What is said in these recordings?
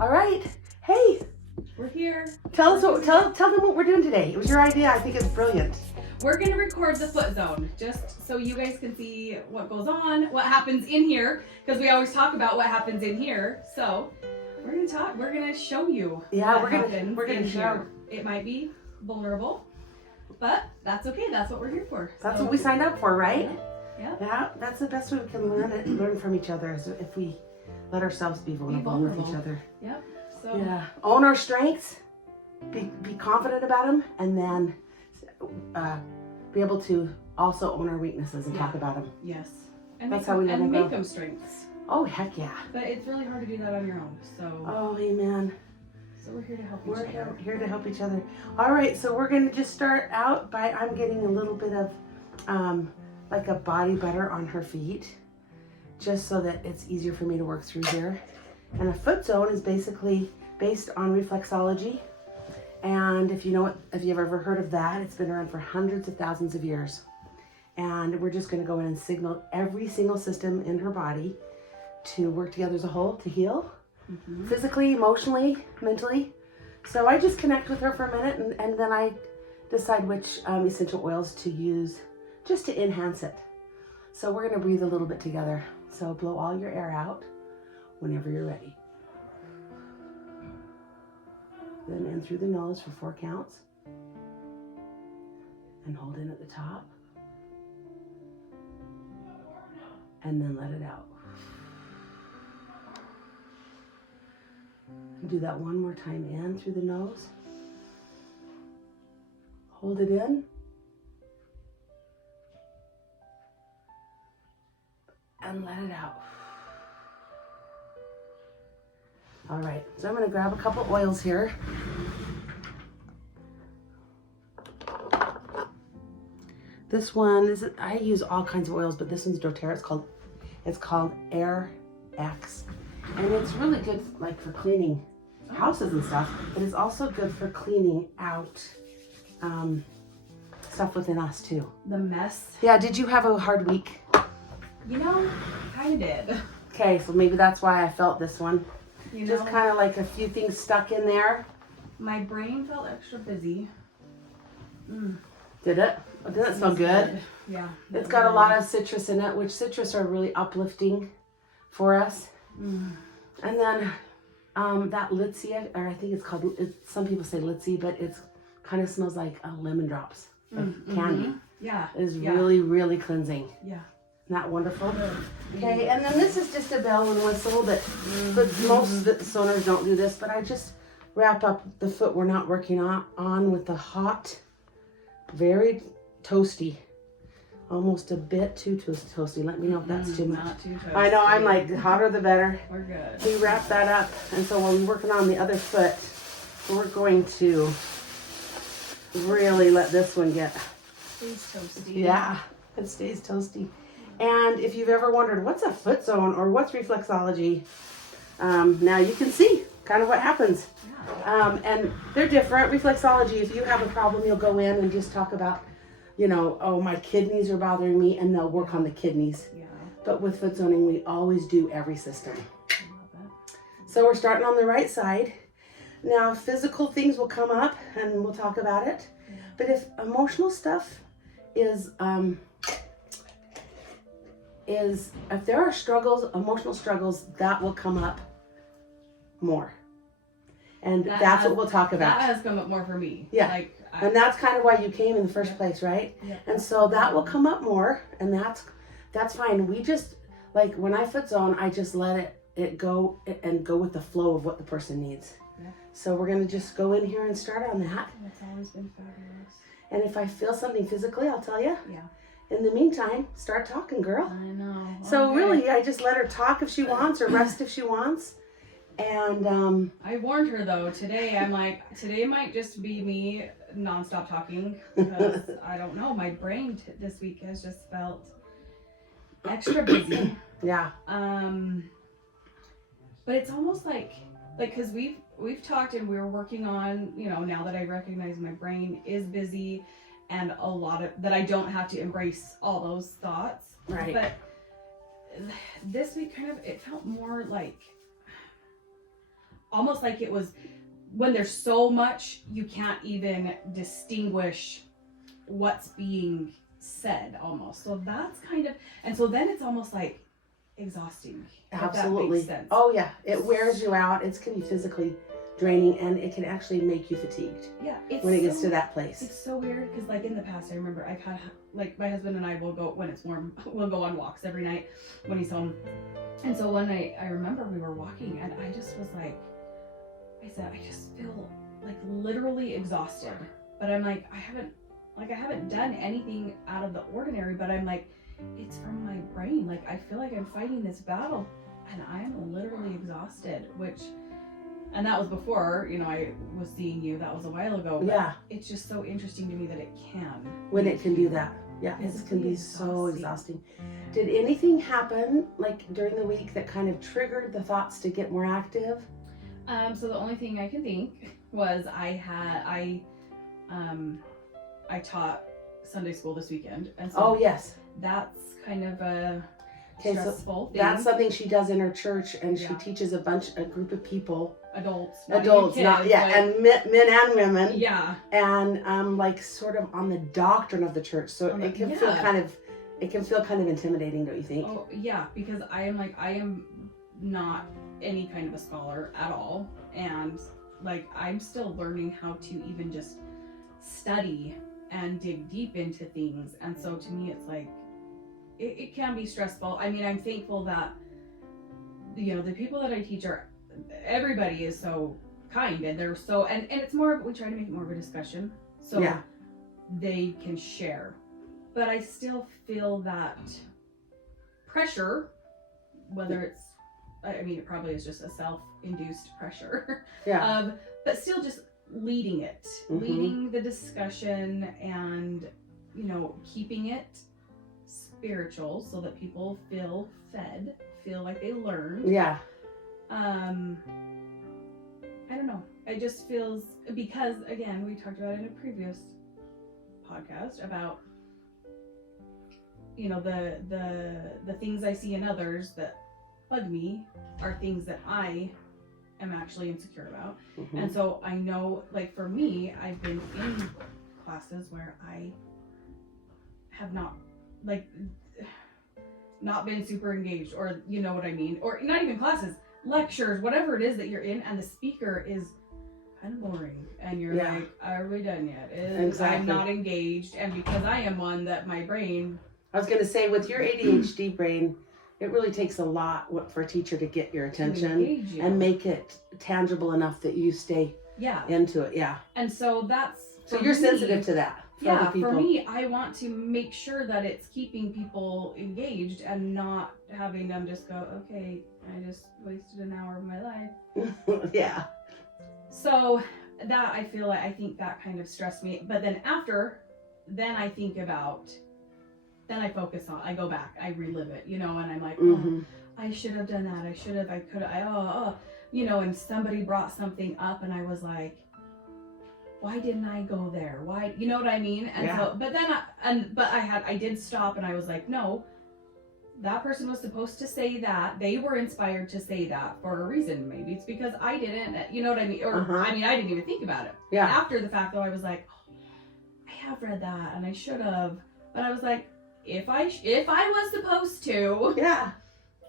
All right. Hey, We're here. tell them what we're doing today. It was your idea. I think it's brilliant. We're gonna record the foot zone just so you guys can see what goes on, what happens in here, because we always talk about what happens in here. So we're gonna talk. We're gonna show you. Yeah, what happens we're gonna in show. here. It might be vulnerable, but that's okay. That's what we're here for. That's what we signed up for, right? Yeah. Yeah. That's the best way we can learn from each other is if we let ourselves be vulnerable with each other. Yep. So Yeah. Own our strengths. Be confident about them, and then be able to also own our weaknesses and talk about them. yes, and That's how we let them make go. them strengths. Oh heck yeah. But it's really hard to do that on your own. So Oh amen. so we're here to help We're each other. here to help each other. All right, so we're going to just start out by I'm getting a little bit of like a body butter on her feet, just so that it's easier for me to work through here. And a foot zone is basically based on reflexology. And if you've ever heard of that, it's been around for hundreds of thousands of years. And we're just going to go in and signal every single system in her body to work together as a whole to heal. Mm-hmm. Physically, emotionally, mentally. So I just connect with her for a minute and then I decide which essential oils to use just to enhance it. So we're going to breathe a little bit together. So blow all your air out whenever you're ready. Then in through the nose for 4 counts. And hold in at the top. And then let it out. Do that one more time in through the nose. Hold it in. And let it out. All right, so I'm going to grab a couple oils here. This one is, I use all kinds of oils, but this one's doTERRA. It's called Here-R.A.I.N. And it's really good like for cleaning houses and stuff, but it's also good for cleaning out stuff within us too. The mess. Yeah, did you have a hard week? You know, kind of did. Okay, so maybe that's why I felt this one. You know, Just kind of like a few things stuck in there. my brain felt extra busy. Did it? Oh, didn't it smell good? Yeah. It's got a lot of citrus in it, which citrus are really uplifting for us. And then that litzy, or I think it's called, some people say litzy, but it's kind of smells like lemon drops, like candy. Yeah. It is really, really cleansing. Yeah. Isn't that wonderful? Okay, and then this is just a bell and whistle, but most zoners don't do this, but I just wrap up the foot we're not working on with the hot, very toasty, almost a bit too toasty. Let me know if that's too much. Not too toasty. I know, I'm like, the hotter the better. We're good. We wrap that up, and so while we're working on the other foot, we're going to really let this one get, Stays toasty. yeah, it stays toasty. And if you've ever wondered what's a foot zone or what's reflexology, now you can see kind of what happens. Yeah. And they're different. Reflexology, if you have a problem, you'll go in and just talk about, oh, my kidneys are bothering me, and they'll work on the kidneys. Yeah. But with foot zoning, we always do every system. I love it. So we're starting on the right side. Now, physical things will come up, and we'll talk about it. Yeah. But if emotional stuff is if there are struggles, emotional struggles, that will come up more. And that's what we'll talk about. That has come up more for me. Yeah. Like, And that's kind of why you came in the first place, right? Yeah. And so that will come up more, and that's fine. We just, like when I foot zone, I just let it go and go with the flow of what the person needs. Yeah. So we're going to just go in here and start on that. That's always been fabulous. And if I feel something physically, I'll tell you. Yeah. In the meantime, start talking, girl. I know. So Okay. really, I just let her talk if she wants or rest if she wants. And I warned her though, today I'm like, today might just be me nonstop talking because I don't know, my brain this week has just felt extra busy. yeah. But it's almost like cause we've talked and we're working on, now that I recognize my brain is busy and a lot of that I don't have to embrace all those thoughts. Right. But this week it felt more like almost like it was when there's so much, you can't even distinguish what's being said almost. So that's kind of, and so then it's almost like exhausting. Absolutely. If that makes sense. Oh yeah, it wears you out. It can be physically draining, and it can actually make you fatigued. Yeah, when it gets to that place. It's so weird because like in the past, I remember I've had like my husband and I will go when it's warm. We'll go on walks every night when he's home. And so one night I remember we were walking, and I just was like, I said, I just feel like literally exhausted. But I'm like, I haven't done anything out of the ordinary. But I'm like, it's from my brain. Like I feel like I'm fighting this battle, and I'm literally exhausted. And that was before, I was seeing you. That was a while ago. But Yeah. it's just so interesting to me that it can. When it can do that. Yeah, it can be so exhausting. Did anything happen, like, during the week that kind of triggered the thoughts to get more active? So the only thing I can think was I taught Sunday school this weekend. And so yes. That's kind of a Okay, stressful thing. That's something she does in her church, and she Yeah. teaches a group of people. Adults, Adults, kids, and men and women. Yeah. And like sort of on the doctrine of the church, so it can feel kind of intimidating, don't you think? Oh yeah, because I am not any kind of a scholar at all, and like I'm still learning how to even just study and dig deep into things, and so to me it's like it can be stressful. I mean, I'm thankful that the people that I teach everybody is so kind, and they're so and it's more of, we try to make it more of a discussion so they can share, but I still feel that pressure, whether it's it probably is just a self-induced pressure but still just leading leading the discussion, and keeping it spiritual so that people feel fed, feel like they learned. I don't know. It just feels, because again, we talked about it in a previous podcast about the things I see in others that bug me are things that I am actually insecure about. And so I know, like for me, I've been in classes where I have not been super engaged, or you know what I mean, or not even classes, lectures, whatever it is that you're in, and the speaker is kind of boring, and you're like, are we done yet? Exactly. I'm not engaged, and because I am one that my brain, I was going to say, with your ADHD brain, it really takes a lot for a teacher to get your attention and make it tangible enough that you stay into it. And so that's, so you're sensitive to that. For me, I want to make sure that it's keeping people engaged and not having them just go, okay, I just wasted an hour of my life. So that, I think that kind of stressed me. But then I think about, then I focus on, I go back, I relive it, and I'm like, oh, I should have done that. I could have, and somebody brought something up, and I was like, why didn't I go there? Why, you know what I mean? And so, but then I did stop, and I was like, no, that person was supposed to say that. They were inspired to say that for a reason. Maybe it's because I didn't, you know what I mean? Or, I didn't even think about it. After the fact, though, I was like, oh, I have read that, and I should have. But I was like, if I was supposed to,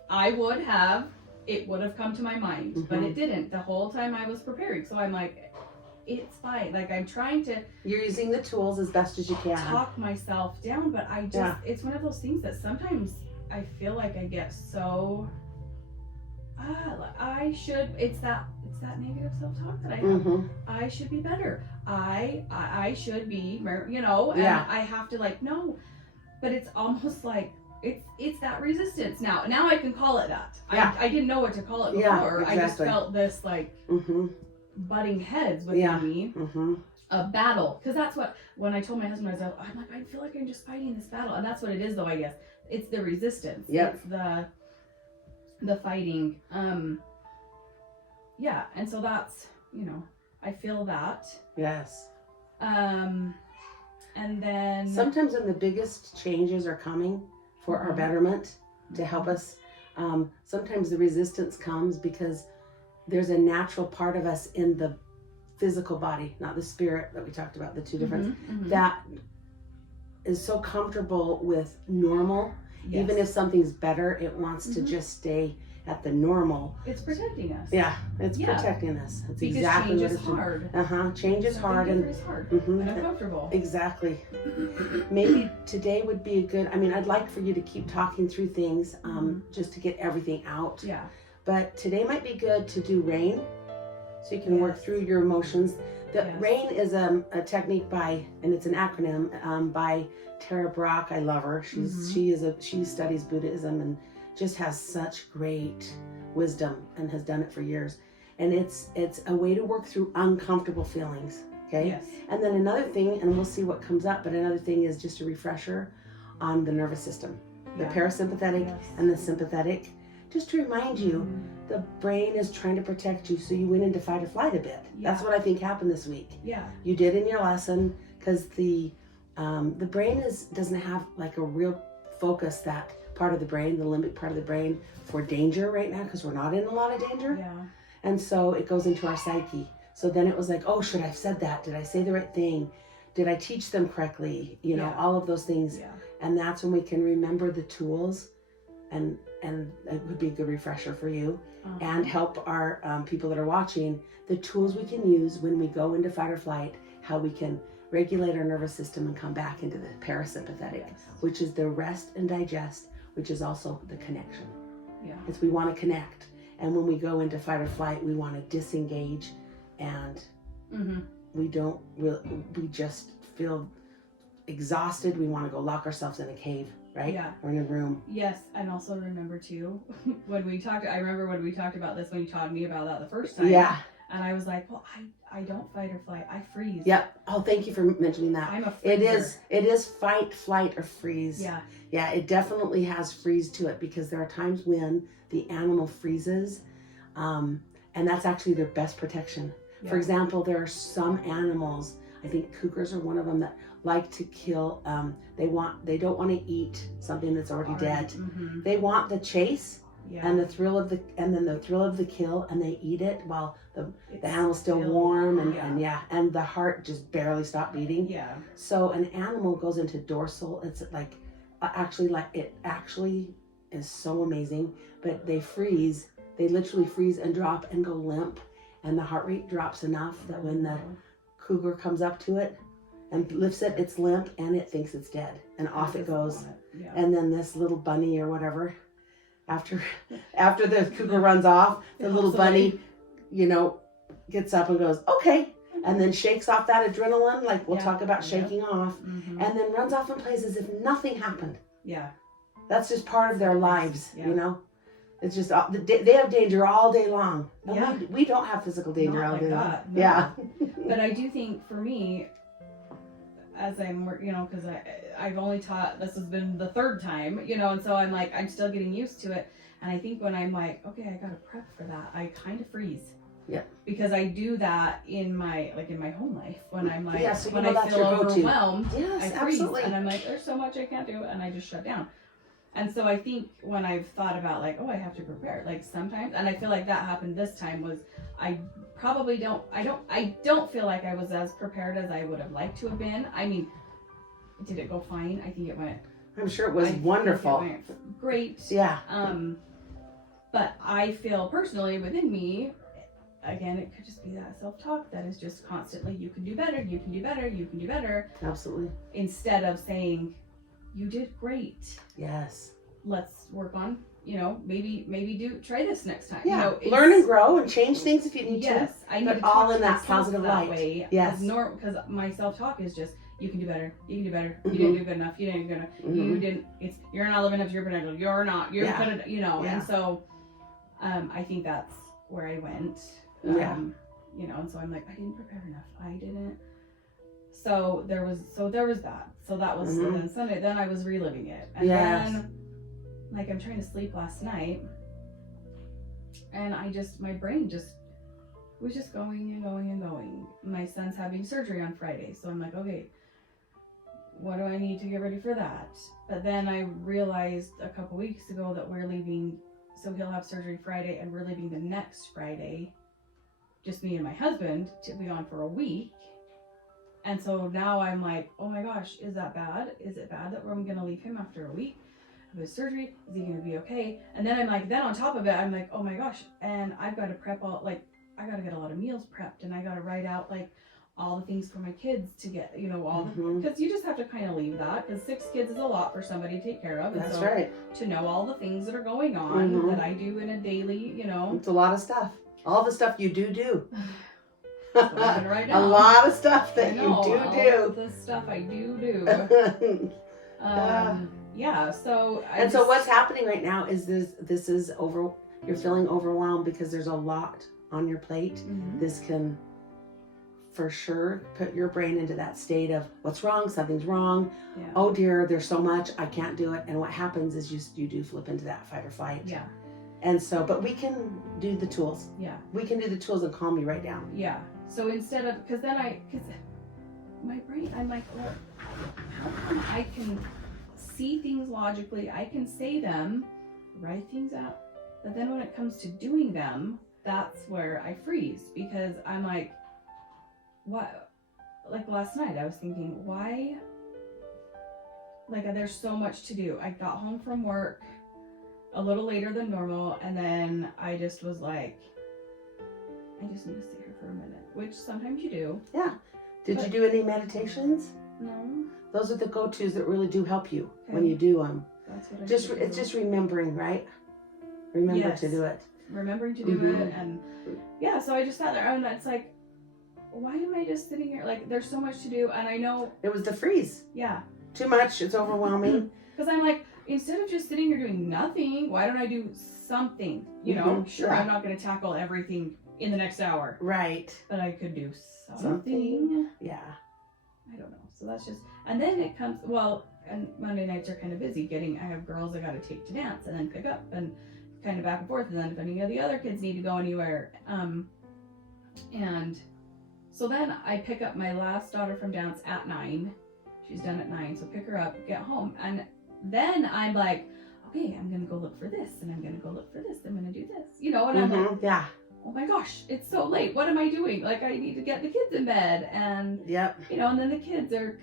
I would have, it would have come to my mind, but it didn't the whole time I was preparing. So I'm like, it's fine. Like, I'm trying to, you're using the tools as best as you can, talk myself down, but I just, it's one of those things that sometimes I feel like I get so, I should, it's that negative self-talk that I have. I should be better. I should be, and I have to, like, no. But it's almost like it's that resistance now. Now I can call it that. I didn't know what to call it before. Exactly. I just felt this like butting heads within me, a battle. Because that's what, when I told my husband, I'm like, I feel like I'm just fighting this battle, and that's what it is, though. I guess it's the resistance. It's the fighting. And so that's, I feel that. Yes. And then sometimes when the biggest changes are coming for our betterment, to help us, sometimes the resistance comes because there's a natural part of us in the physical body, not the spirit that we talked about, the two different, that is so comfortable with normal. Yes. Even if something's better, it wants to just stay at the normal. It's protecting us. Yeah, it's protecting us. It's because exactly change what is it's hard. Change is hard, and it's hard and uncomfortable. Exactly. Maybe today would be a good. I mean, I'd like for you to keep talking through things, just to get everything out. Yeah. But today might be good to do RAIN, so you can work through your emotions. The RAIN is a technique by, and it's an acronym by Tara Brach. I love her. She studies Buddhism and just has such great wisdom and has done it for years. And it's a way to work through uncomfortable feelings. Okay. Yes. And then another thing, and we'll see what comes up, but another thing is just a refresher on the nervous system, the parasympathetic and the sympathetic. Just to remind you, the brain is trying to protect you, so you went into fight or flight a bit. That's what I think happened this week. Yeah. You did in your lesson, because the brain doesn't have like a real focus, that part of the brain, the limbic part of the brain, for danger right now, because we're not in a lot of danger. Yeah. And so it goes into our psyche. So then it was like, oh, should I have said that? Did I say the right thing? Did I teach them correctly? You know, all of those things. Yeah. And that's when we can remember the tools, and it would be a good refresher for you, and help our people that are watching, the tools we can use when we go into fight or flight, how we can regulate our nervous system and come back into the parasympathetic, which is the rest and digest, which is also the connection. Yeah. It's we want to connect. And when we go into fight or flight, we want to disengage, and we don't really, we just feel exhausted. We want to go lock ourselves in a cave, right? Yeah. Or in a room. Yes, and also remember too, I remember when we talked about this, when you taught me about that the first time. Yeah. And I was like, well, I don't fight or flight, I freeze. Yep. Oh, thank you for mentioning that. I'm a freezer. It is fight, flight, or freeze. Yeah. Yeah, it definitely has freeze to it, because there are times when the animal freezes, and that's actually their best protection. Yeah. For example, there are some animals, I think cougars are one of them, that like to kill. They don't want to eat something that's already dead. They want the chase and the thrill of the kill, and they eat it while the animal's still warm, and the heart just barely stopped beating. Yeah. So an animal goes into dorsal. It's like it actually is so amazing. But they freeze. They literally freeze and drop and go limp, and the heart rate drops enough that when the cougar comes up to it and lifts it, it's limp and it thinks it's dead, and off it goes. Yeah. And then this little bunny or whatever, after the cougar runs off, the little bunny, gets up and goes, okay, and then shakes off that adrenaline, like we'll talk about shaking off, and then runs off and plays as if nothing happened. Yeah. That's just part of their lives, It's just, they have danger all day long. And we don't have physical danger all day long. No. Yeah. But I do think for me, as I'm, because I've only taught, this has been the third time, and so I'm like, I'm still getting used to it. And I think when I'm like, okay, I got to prep for that, I kind of freeze. Yeah. Because I do that in my home life, when I'm like, so when I feel overwhelmed, yes, I freeze. Absolutely. And I'm like, there's so much I can't do, and I just shut down. And so I think when I've thought about like, oh, I have to prepare, like sometimes, and I feel like that happened this time, was I don't feel like I was as prepared as I would have liked to have been. I mean, did it go fine? I think it went. I'm sure it was wonderful. It went great. Yeah. But I feel personally within me, again, it could just be that self-talk that is just constantly, you can do better, you can do better, you can do better. Absolutely. Instead of saying, you did great. Yes. Let's work on, maybe try this next time. Yeah. Learn and grow and change things if you need to. Yes. I need but to talk all to in that myself positive that light. Way, yes. Because my self-talk is just, you can do better. You can do better. You didn't do good enough. You didn't do good enough. You didn't. You're not living up to your potential. You're not. You're gonna. And so, I think that's where I went. And so I'm like, I didn't prepare enough. I didn't. So there was that. So that was then Sunday. Then I was reliving it, and then like I'm trying to sleep last night, and my brain just was just going and going and going. My son's having surgery on Friday, so I'm like, okay, what do I need to get ready for that? But then I realized a couple weeks ago that we're leaving so he'll have surgery Friday, and we're leaving the next Friday, just me and my husband, to be gone for a week. And so now I'm like, oh my gosh, is that bad? Is it bad that I'm going to leave him after a week of his surgery? Is he going to be okay? And then I'm like, then on top of it, I'm like, oh my gosh. And I've got to prep all, like, I got to get a lot of meals prepped, and I got to write out, like, all the things for my kids to get, you know, all because you just have to kind of leave that, because 6 kids is a lot for somebody to take care of. And That's so right. To know all the things that are going on that I do in a daily, you know. It's a lot of stuff. All the stuff you do. That's what I'm doing right now. A lot of stuff that you do. All the stuff I do. Yeah, so so what's happening right now is this is over. You're feeling overwhelmed because there's a lot on your plate. This can for sure put your brain into that state of what's wrong, something's wrong. Yeah. Oh dear, there's so much, I can't do it. And what happens is you do flip into that fight or flight. Yeah. And so, but we can do the tools. Yeah. We can do the tools and calm you right down. Yeah. So instead of, because my brain, I'm like, well, how come I can see things logically, I can say them, write things out, but then when it comes to doing them, that's where I freeze, because I'm like, what? Like last night, I was thinking, why? Like, there's so much to do. I got home from work a little later than normal, and then I just was like, I just need to sit here for a minute, which sometimes you do. Yeah. Did you do any meditations? No. Those are the go-tos that really do help you when you do them. That's what It's just remembering, right? Remember to do it. Remembering to do it, and yeah. So I just sat there, and it's like, why am I just sitting here? Like, there's so much to do, and I know it was the freeze. Yeah. Too much. It's overwhelming. Because I'm like, instead of just sitting here doing nothing, why don't I do something? You know, sure, I'm not going to tackle everything in the next hour. Right. But I could do something. Yeah. I don't know. So that's just, and then it comes, well, and Monday nights are kind of busy I have girls I got to take to dance and then pick up and kind of back and forth. And then if any of the other kids need to go anywhere. And so then I pick up my last daughter from dance at 9. She's done at 9. So pick her up, get home. And then I'm like, okay, I'm going to go look for this. And I'm going to go look for this. I'm going to do this. You know, and I'm like, yeah. Oh my gosh, it's so late. What am I doing? Like, I need to get the kids in bed. And, you know, and then the kids are,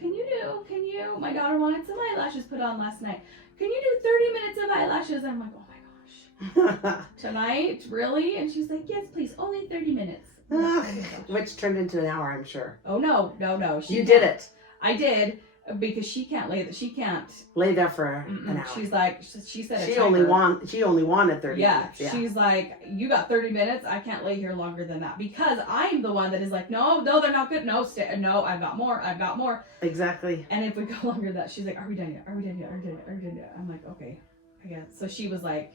my daughter wanted some eyelashes put on last night. Can you do 30 minutes of eyelashes? I'm like, oh my gosh. Tonight? Really? And she's like, yes, please. Only 30 minutes. Which turned into an hour, I'm sure. Oh, no. You did it. I did. Because she can't lay there for an hour. She's like, she said she only wanted 30 minutes. Yeah, she's like, you got 30 minutes. I can't lay here longer than that, because I'm the one that is like, no, they're not good. No, I've got more. Exactly. And if we go longer than that, she's like, are we done yet? I'm like, okay, I guess. So she was like,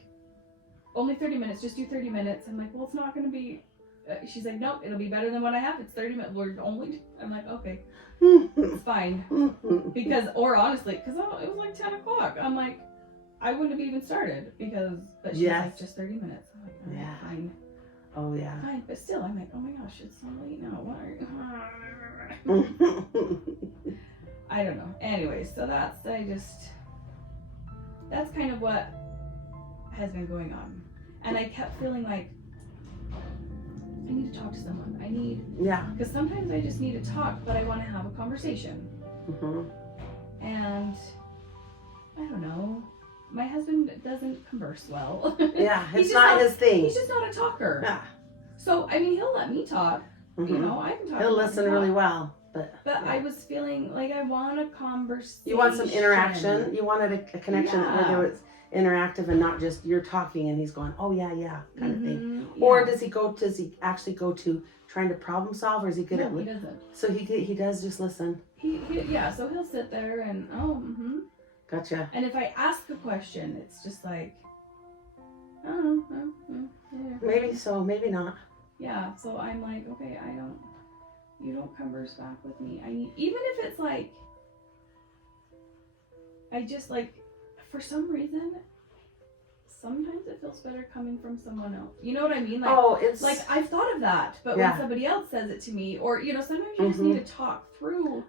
only 30 minutes. Just do 30 minutes. I'm like, well, it's not going to be. She's like, nope, it'll be better than what I have. It's 30 minutes. I'm like, okay. It's fine. Because it was like 10 o'clock. I'm like, I wouldn't have even started but she's like, just 30 minutes. I'm like, yeah, fine. Oh, yeah. Fine, but still, I'm like, oh my gosh, it's so late now. What are you? I don't know. Anyway, so that's kind of what has been going on. And I kept feeling like, I need to talk to someone. Because sometimes I just need to talk, but I want to have a conversation. And I don't know. My husband doesn't converse well. Yeah, it's not his thing. He's just not a talker. Yeah. So, I mean, he'll let me talk. You know, I can talk. He'll listen really well. But I was feeling like I want a conversation. You want some interaction. You wanted a connection where there was interactive and not just you're talking and he's going, oh yeah kind of thing. Or does he actually go to trying to problem solve, or is he good at? He doesn't. So he does just listen. So he'll sit there and Gotcha. And if I ask a question, it's just like, oh, maybe so, maybe not. Yeah. So I'm like, okay, you don't converse back with me. Even if it's like, I just like, for some reason, sometimes it feels better coming from someone else. You know what I mean? Like, it's like, I've thought of that, but when somebody else says it to me, or, you know, sometimes you just need to talk through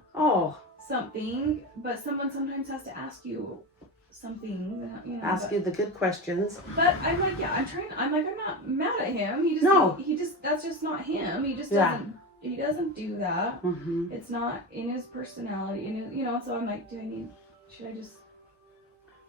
something, but someone sometimes has to ask you, something, you know. Ask you the good questions. But I'm like, yeah, I'm not mad at him. He just, that's just not him. He just doesn't do that. Mm-hmm. It's not in his personality, you know, so I'm like, should I just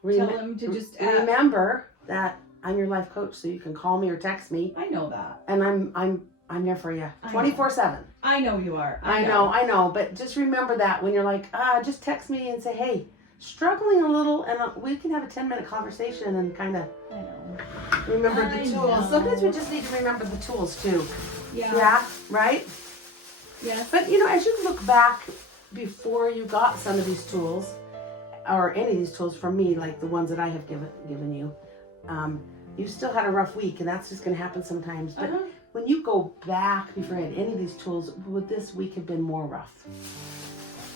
tell him to just remember that I'm your life coach, so you can call me or text me. I know that. And I'm there for you 24/7. I know you are. I know. But just remember that when you're like, just text me and say, hey, struggling a little, and we can have a 10-minute conversation and kind of remember the tools. Sometimes we just need to remember the tools too. Yeah. Yeah, right? Yeah. But you know, as you look back before you got some of these tools, or any of these tools from me, like the ones that I have given you, you still had a rough week, and that's just going to happen sometimes. But when you go back before you had any of these tools, would this week have been more rough?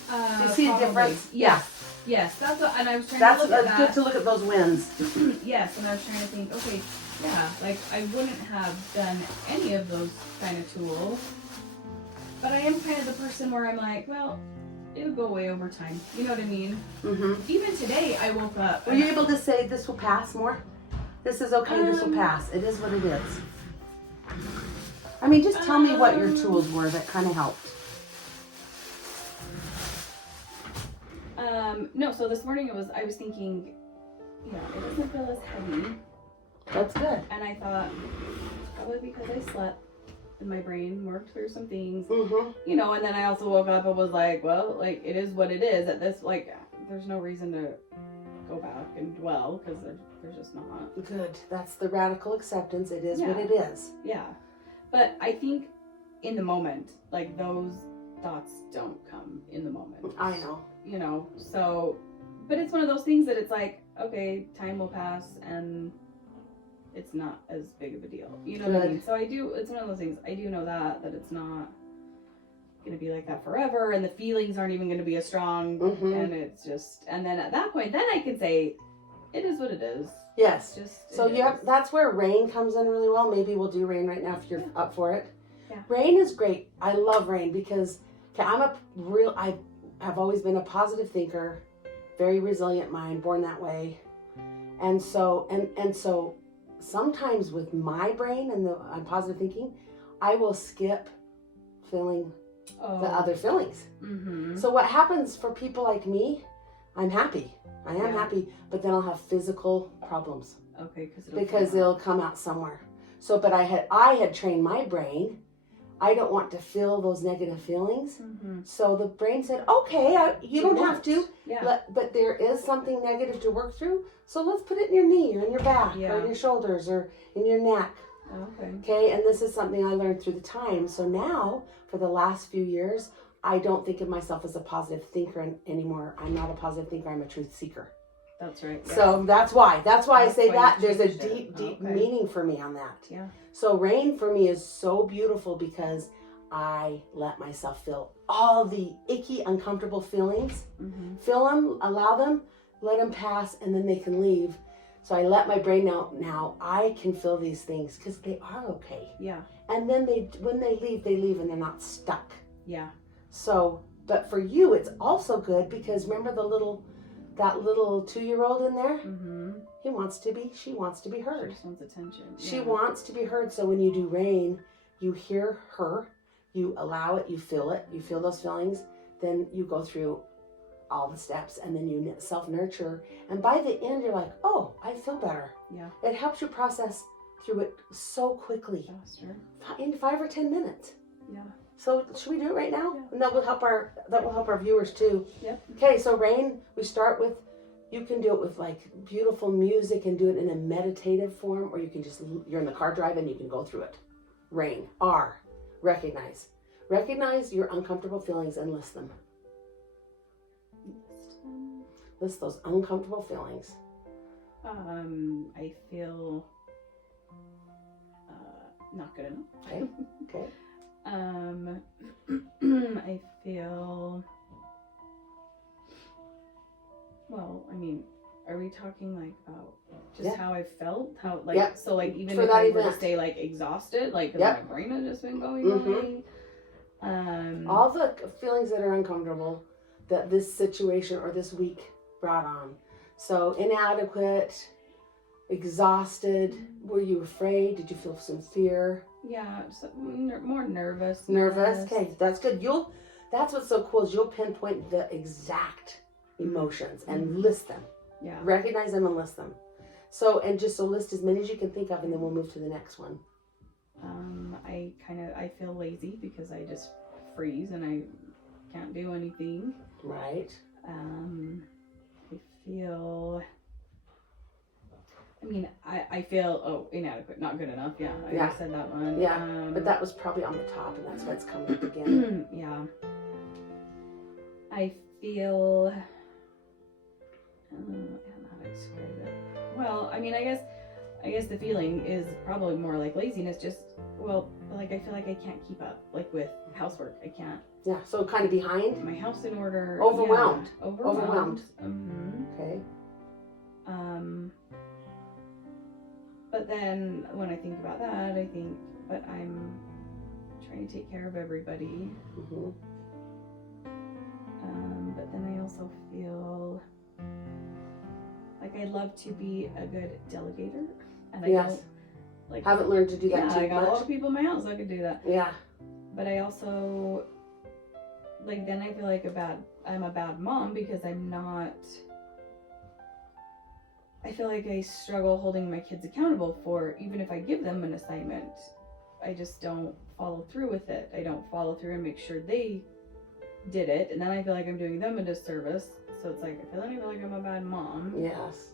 Do you see a difference? Yeah. Yes, that's what, and I was trying to look at that. That's good to look at those wins. Yes, and I was trying to think, okay, yeah, like I wouldn't have done any of those kind of tools, but I am kind of the person where I'm like, well, it'll go away over time. You know what I mean? Mm-hmm. Even today, I woke up. Were you able to say this will pass more? This is okay, this will pass. It is what it is. I mean, just tell me what your tools were that kind of helped. No, so this morning I was thinking, yeah, it doesn't feel as heavy. That's good. And I thought, probably because I slept and my brain worked through some things, you know, and then I also woke up and was like, well, like, it is what it is at this, like, there's no reason to go back and dwell, because there's just not. Good. That's the radical acceptance. It is what it is. Yeah. But I think in the moment, like, those thoughts don't come in the moment. I know. You know, so, but it's one of those things that it's like, okay, time will pass and it's not as big of a deal. You know what I mean? So it's one of those things, I do know that it's not going to be like that forever, and the feelings aren't even going to be as strong, and it's just, and then at that point, then I can say, it is what it is. Yes. So that's where rain comes in really well. Maybe we'll do rain right now if you're up for it. Yeah. Rain is great. I love rain because I've always been a positive thinker, very resilient mind, born that way. And so sometimes with my brain and I'm positive thinking, I will skip feeling the other feelings. So what happens for people like me, I'm happy. I am happy, but then I'll have physical problems. Okay, because it'll come out somewhere. So, but I had trained my brain. I don't want to feel those negative feelings. So the brain said, okay, you don't have to, but there is something negative to work through. So let's put it in your knee or in your back or in your shoulders or in your neck. Okay. And this is something I learned through the time. So now for the last few years, I don't think of myself as a positive thinker anymore. I'm not a positive thinker. I'm a truth seeker. That's right. Yeah. So that's why I say that. There's a deep meaning for me on that. Yeah. So rain for me is so beautiful because I let myself feel all the icky, uncomfortable feelings. Feel them, allow them, let them pass, and then they can leave. So I let my brain know now I can feel these things because they are okay. Yeah. And then when they leave and they're not stuck. Yeah. So, but for you, it's also good because remember that little 2-year-old in there? She wants to be heard. She just wants attention. She wants to be heard. So when you do rain, you hear her, you allow it, you feel those feelings, then you go through all the steps and then you self-nurture. And by the end, you're like, oh, I feel better. Yeah. It helps you process through it so quickly. Faster. In 5 or 10 minutes. Yeah. So should we do it right now? Yeah. And that will help our viewers too. Yep. Okay, so rain, we start with, you can do it with like beautiful music and do it in a meditative form, or you can you're in the car driving, you can go through it. Rain, R, recognize. Recognize your uncomfortable feelings and list them. List those uncomfortable feelings. I feel not good enough. Okay. Okay. I feel, well, I mean, are we talking like about just how I felt? How like, so like even if I were to stay like exhausted, like cause my brain has just been going away. All the feelings that are uncomfortable that this situation or this week brought on. So inadequate, exhausted. Were you afraid? Did you feel some fear? Yeah, more nervous. Nervous? Yes. Okay, that's good. That's what's so cool is you'll pinpoint the exact emotions and list them. Yeah. Recognize them and list them. So list as many as you can think of, and then we'll move to the next one. I feel lazy because I just freeze and I can't do anything. Right. I feel inadequate, not good enough. Yeah, I Yeah. said that one. Yeah, but that was probably on the top, and that's why it's coming up again. Yeah. I feel. I don't know how to describe it. Well, I guess the feeling is probably more like laziness. Just I feel like I can't keep up, like with housework. I can't. Yeah, so kind of behind. My house in order. Overwhelmed. Yeah, overwhelmed. Okay. But then when I think about that, I think, but I'm trying to take care of everybody. Mm-hmm. But then I also feel like I'd love to be a good delegator, and I don't haven't learned to do that too much. I got a lot of people in my house that could do that. Yeah. But I also then I feel like I'm a bad mom because I'm not. I feel like I struggle holding my kids accountable for, even if I give them an assignment, I just don't follow through with it. I don't follow through and make sure they did it, and then I feel like I'm doing them a disservice. So it's like I feel like I'm a bad mom. Yes.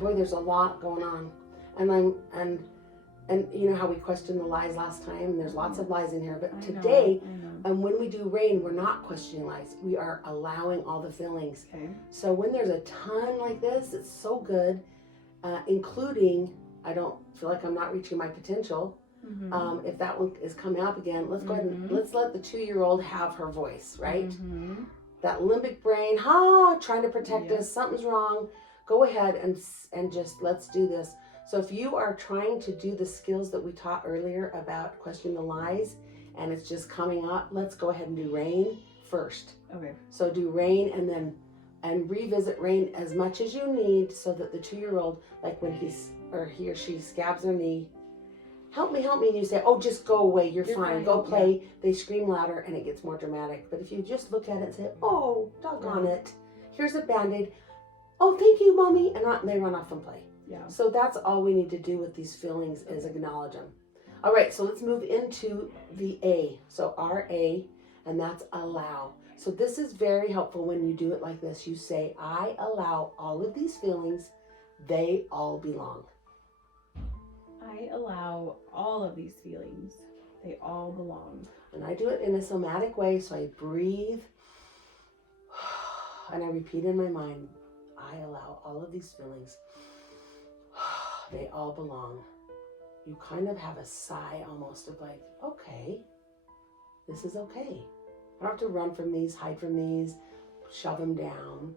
Boy, there's a lot going on, and you know how we questioned the lies last time. There's lots of lies in here, but today, when we do R.A.I.N, we're not questioning lies. We are allowing all the feelings. Okay. So when there's a ton like this, it's so good, including I don't feel like I'm not reaching my potential. Mm-hmm. If that one is coming up again, let's go ahead and let's let the 2-year-old have her voice, right? Mm-hmm. That limbic brain, trying to protect us, something's wrong. Go ahead and just let's do this. So if you are trying to do the skills that we taught earlier about questioning the lies, and it's just coming up, let's go ahead and do R.A.I.N first. Okay. So do R.A.I.N and revisit R.A.I.N as much as you need, so that the 2-year-old, like when he or she scabs their knee, help me, and you say, oh, just go away, you're fine, go play. Yeah. They scream louder and it gets more dramatic. But if you just look at it and say, oh, doggone it, here's a Band-Aid, oh, thank you, mommy, and they run off and play. Yeah. So that's all we need to do with these feelings is acknowledge them. All right, so let's move into the A. So R.A., and that's allow. So this is very helpful when you do it like this. You say, I allow all of these feelings. They all belong. I allow all of these feelings. They all belong. And I do it in a somatic way. So I breathe and I repeat in my mind, I allow all of these feelings. They all belong. You kind of have a sigh almost of like, okay, this is okay. I don't have to run from these, hide from these, shove them down,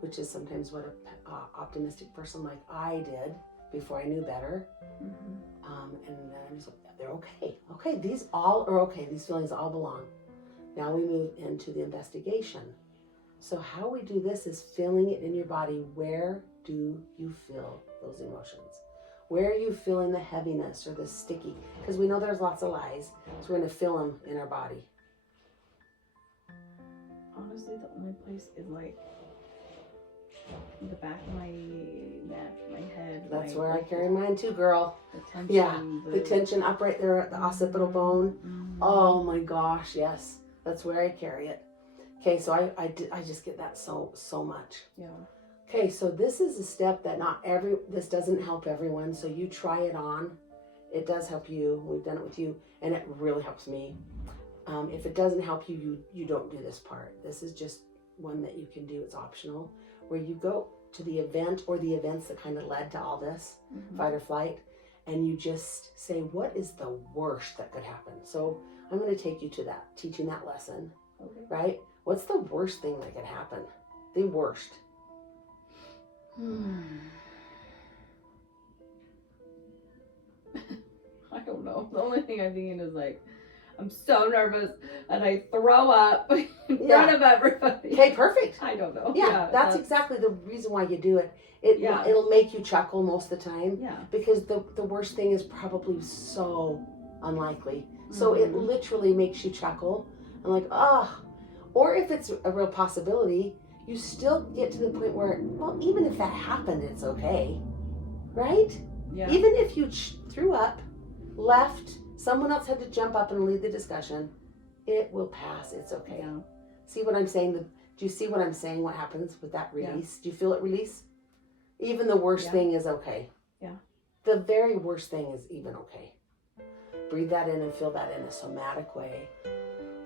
which is sometimes what an optimistic person like I did before I knew better. Mm-hmm. And then I'm just like, they're okay. Okay, these all are okay. These feelings all belong. Now we move into the investigation. So how we do this is feeling it in your body. Where do you feel those emotions? Where are you feeling the heaviness or the sticky? Because we know there's lots of lies, so we're going to feel them in our body. Honestly, the only place is like the back of my neck, my head. That's where I carry mine too, girl. The tension. Yeah, the tension up right there at the occipital bone. Mm-hmm. Oh my gosh, yes. That's where I carry it. Okay, so I just get that so much. Yeah. Okay, so this is a step that this doesn't help everyone, so you try it on. It does help you. We've done it with you, and it really helps me. If it doesn't help you, you don't do this part. This is just one that you can do. It's optional, where you go to the event or the events that kind of led to all this, fight or flight, and you just say, what is the worst that could happen? So I'm going to take you to that, teaching that lesson, right? What's the worst thing that could happen? The worst. I don't know. The only thing I'm thinking is like, I'm so nervous, and I throw up in front of everybody. Okay, perfect. I don't know. Yeah, that's exactly the reason why you do it. Yeah. It'll make you chuckle most of the time. Yeah. Because the worst thing is probably so unlikely. So it literally makes you chuckle and like, oh. Or if it's a real possibility, you still get to the point where, well, even if that happened, it's okay. Right? Yeah. Even if you threw up, left, someone else had to jump up and lead the discussion, it will pass. It's okay. Yeah. See what I'm saying? Do you see what I'm saying? What happens with that release? Yeah. Do you feel it release? Even the worst thing is okay. Yeah. The very worst thing is even okay. Breathe that in and feel that in a somatic way.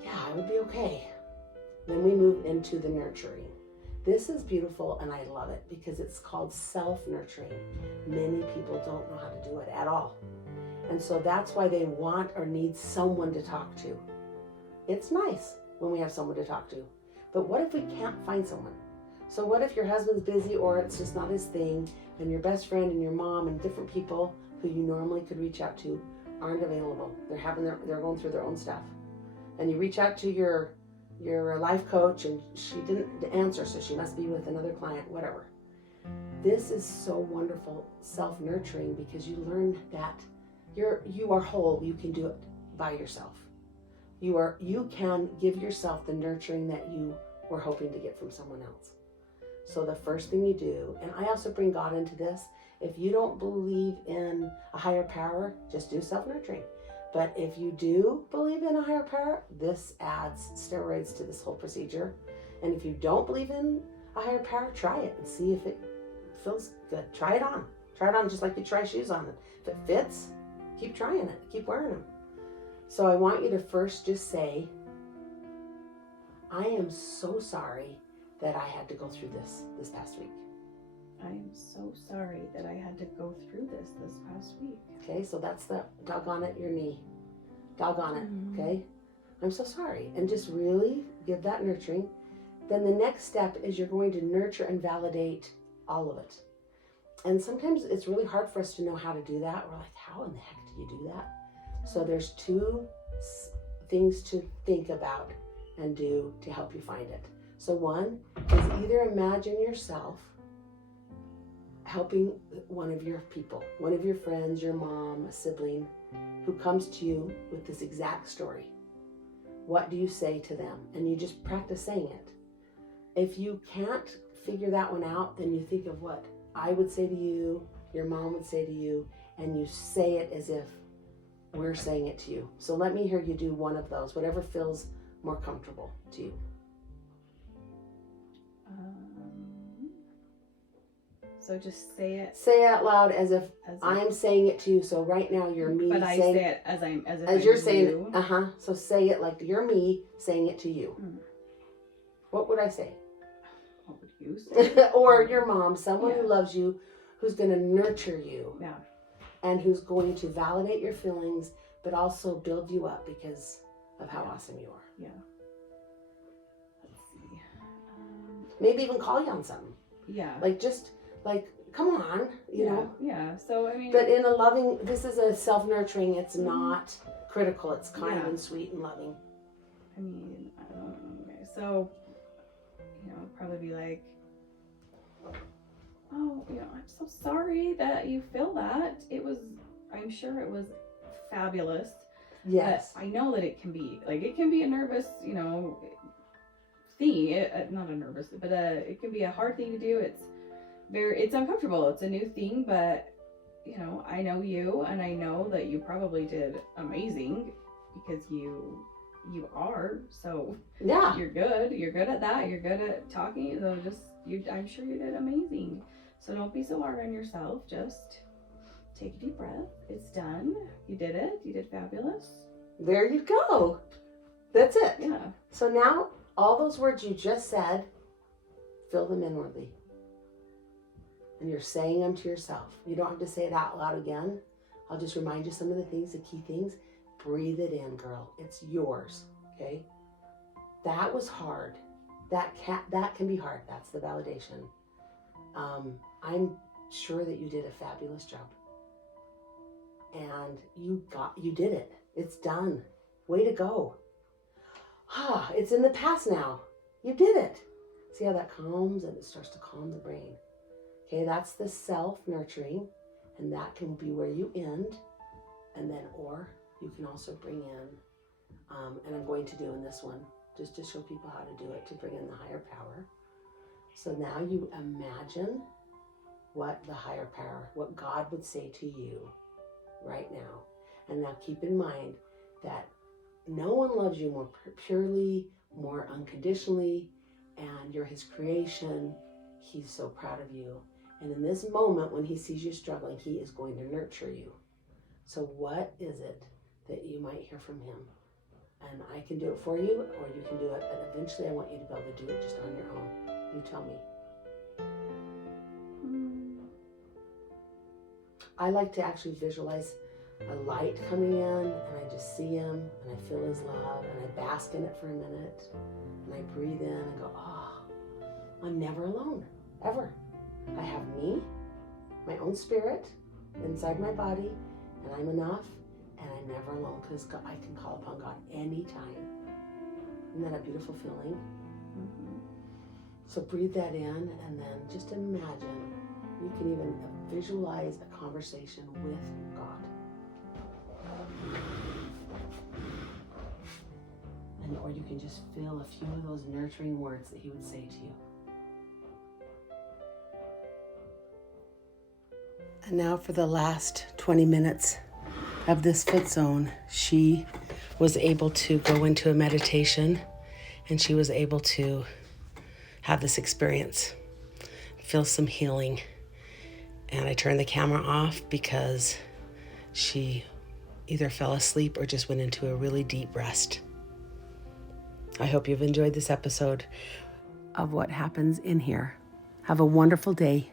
Yeah, I would be okay. Then we move into the nurturing. This is beautiful and I love it because it's called self-nurturing. Many people don't know how to do it at all. And so that's why they want or need someone to talk to. It's nice when we have someone to talk to. But what if we can't find someone? So what if your husband's busy or it's just not his thing and your best friend and your mom and different people who you normally could reach out to aren't available. They're going through their own stuff. And you reach out to your life coach and she didn't answer, so she must be with another client, whatever. This is so wonderful self-nurturing because you learn that you are whole. You can do it by yourself. You can give yourself the nurturing that you were hoping to get from someone else. So the first thing you do, and I also bring God into this, if you don't believe in a higher power, just do self-nurturing. But if you do believe in a higher power, this adds steroids to this whole procedure. And if you don't believe in a higher power, try it and see if it feels good. Try it on. Try it on just like you try shoes on. If it fits, keep trying it. Keep wearing them. So I want you to first just say, I am so sorry that I had to go through this past week. I am so sorry that I had to go through this past week. Okay, so that's the doggone it, your knee. Doggone it, okay? I'm so sorry. And just really give that nurturing. Then the next step is you're going to nurture and validate all of it. And sometimes it's really hard for us to know how to do that. We're like, how in the heck do you do that? So there's two things to think about and do to help you find it. So one is either imagine yourself helping one of your people, one of your friends, your mom, a sibling, who comes to you with this exact story. What do you say to them? And you just practice saying it. If you can't figure that one out, then you think of what I would say to you, your mom would say to you, and you say it as if we're saying it to you. So let me hear you do one of those, whatever feels more comfortable to you. So just say it. Say it out loud as if I'm saying it to you. So right now you're me but I saying say it as if as you're I'm saying you. it. So say it like you're me saying it to you. What would I say? What would you say? Or your mom, someone who loves you, who's going to nurture you. Yeah. And who's going to validate your feelings, but also build you up because of how awesome you are. Yeah. Let's see. Maybe even call you on something. Yeah. Like, come on, you know. Yeah. So I mean. But in a loving, this is a self-nurturing. It's not critical. It's kind and sweet and loving. I mean, I don't know. Okay. So, probably be like, oh, I'm so sorry that you feel that. I'm sure it was fabulous. Yes. But I know that it can be a nervous, thing. Not a nervous, but it can be a hard thing to do. It's uncomfortable. It's a new thing, but I know you, and I know that you probably did amazing because you are. So yeah, you're good. You're good at that. You're good at talking. So I'm sure you did amazing. So don't be so hard on yourself. Just take a deep breath. It's done. You did it. You did fabulous. There you go. That's it. Yeah. So now all those words you just said, fill them inwardly. And you're saying them to yourself. You don't have to say it out loud again. I'll just remind you some of the things, the key things. Breathe it in, girl. It's yours. Okay? That was hard. That can be hard. That's the validation. I'm sure that you did a fabulous job. And you did it. It's done. Way to go. It's in the past now. You did it. See how that calms and it starts to calm the brain. Okay, that's the self-nurturing, and that can be where you end. And then, or you can also bring in, and I'm going to do in this one, just to show people how to do it, to bring in the higher power. So now you imagine what the higher power, what God would say to you right now. And now keep in mind that no one loves you more purely, more unconditionally, and you're his creation. He's so proud of you. And in this moment, when he sees you struggling, he is going to nurture you. So what is it that you might hear from him? And I can do it for you, or you can do it, but eventually I want you to be able to do it just on your own. You tell me. I like to actually visualize a light coming in, and I just see him, and I feel his love, and I bask in it for a minute, and I breathe in and go, I'm never alone, ever. I have me, my own spirit, inside my body, and I'm enough, and I'm never alone, because I can call upon God anytime. Isn't that a beautiful feeling? Mm-hmm. So breathe that in, and then just imagine, you can even visualize a conversation with God. Or you can just feel a few of those nurturing words that he would say to you. And now for the last 20 minutes of this foot zone, she was able to go into a meditation, and she was able to have this experience, feel some healing. And I turned the camera off because she either fell asleep or just went into a really deep rest. I hope you've enjoyed this episode of what happens in here. Have a wonderful day.